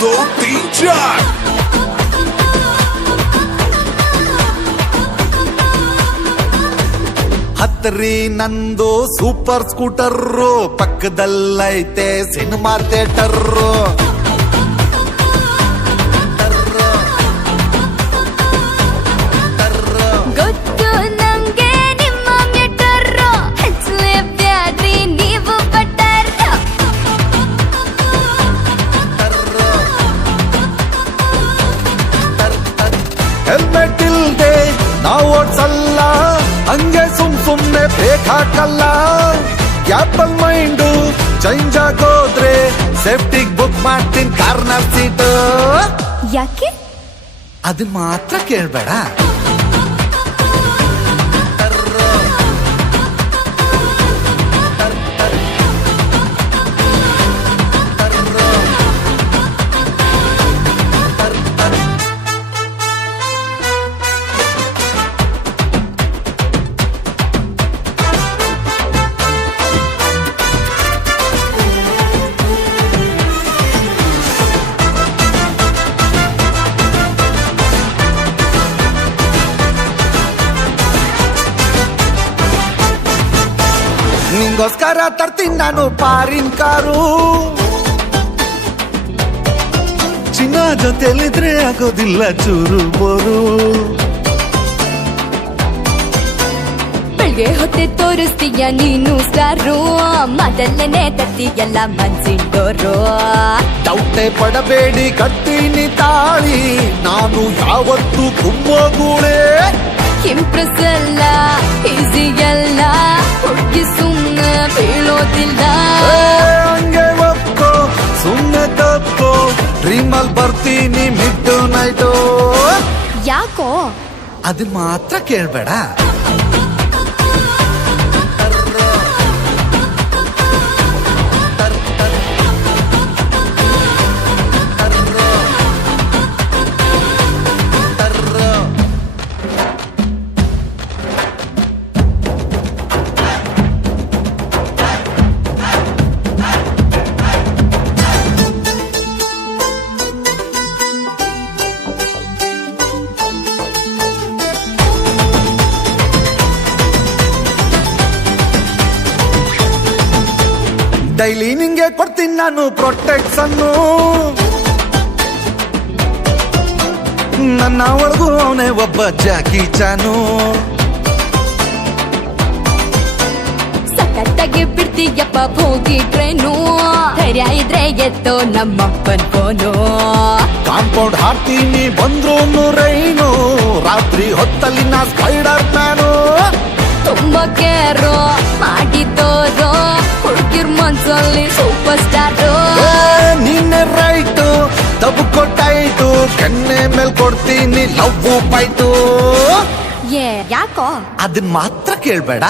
दो तीन चार ಹತ್ರಿ ನಂದು ಸೂಪರ್ ಸ್ಕೂಟರ್ರು ಪಕ್ಕದಲ್ಲೈತೆ ಸಿನಿಮಾ ಥಿಯೇಟರ್ರು ಗೊತ್ತು ನಂಗೆ ನಿಮ್ಮ ಮೆಟರ್ರು ಹಚ್ಚಲೆ ಬ್ಯಾಡ್ರಿ ನೀವು ಬಟರ್ರು ಹೆಲ್ಮೆಟ್ ಇಲ್ದೆ ನಾವು ಓಡ್ಸಲ್ಲ ಹಂಗೆ ಸುಮ್ನೆ ಬ್ರೇಕ್ ಹಾಕಲ್ಲ ಆಪಲ್ ಮೈಂಡು ಚೇಂಜ್ ಆಗೋದ್ರೆ ಸೇಫ್ಟಿಗ್ ಬುಕ್ ಮಾಡ್ತೀನಿ ಕಾರ್ನರ್ ಸೀಟ್ ಯಾಕೆ ಅದನ್ನ ಮಾತ್ರ ಕೇಳ್ಬೇಡ ನಿಂಗೋಸ್ಕರ ತರ್ತೀನಿ ನಾನು ಪಾರಿನ್ ಕಾರು ಚಿನ್ನ ಜೊತೆಲಿದ್ರೆ ಆಗೋದಿಲ್ಲ ಚೂರು ಬೋರು ಬೆಳ್ಗೆ ಹೊತ್ತೆ ತೋರಿಸ್ತೀಯ ನೀನು ಸ್ಟಾರು ಮೊದಲನೇ ತರ್ತೀಯಲ್ಲ ಮನ್ಸಿಂಡೋರು ಡೌಟೆ ಪಡಬೇಡಿ ಕಟ್ತೀನಿ ತಾಳಿ ನಾನು ಯಾವತ್ತು ಕುಮ್ಮೋಗುಳೆ ಇಂಪ್ರೆಸ್ ಅಲ್ಲ ಈಸಿ ಅಲ್ಲ ಹುಡುಗಿ ಸುಮ್ಮನೆ ಬೀಳೋದಿಲ್ಲ ಹಂಗೆ ಒಪ್ಕೋ ಸುಮ್ಮನೆ ತಪ್ಪೋ ಡ್ರೀಮಲ್ ಬರ್ತೀನಿ ಮಿಡ್ ನೈಟು ಯಾಕೋ ಅದನ್ನ ಮಾತ್ರ ಕೇಳ್ಬೇಡ ಡೈಲಿ ನಿಂಗೆ ಕೊಡ್ತೀನಿ ನಾನು ಪ್ರೊಟೆಕ್ಷನ್ನು ನನ್ನ ಒಳಗೂ ಅವನೇ ಒಬ್ಬ ಜಾಕಿ ಚಾನು ಸಖತ್ತಾಗಿ ಬಿಡ್ತೀಯಪ್ಪ ಹೋಗಿ ಟ್ರೈನು ಧೈರ್ಯ ಇದ್ರೆ ಎತ್ತೋ ನಮ್ಮಪ್ಪನ್ ಫೋನು ಕಾಂಪೌಂಡ್ ಹಾಕ್ತೀನಿ ಬಂದ್ರು ರೈನು ರಾತ್ರಿ ಹೊತ್ತಲ್ಲಿ ನಾ ಸ್ಪೈಡರ್ ಮ್ಯಾನು ತುಂಬಾ ಕೇರು ಮಾಡಿದ್ದೋರು ಹುಡುಗಿರ್ ಮನ್ಸಲ್ಲಿ ಸೂಪರ್ ಸ್ಟಾರು ನೀನೆ ರೈಟು ತಬ್ಕೊಟ್ಟಾಯ್ತು ಕೆನ್ನೆ ಮೇಲ್ ಕೊಡ್ತೀನಿ ಲವ್ ಬೈಟು ಯಾಕೋ ಅದನ್ನ ಮಾತ್ರ ಕೇಳ್ಬೇಡ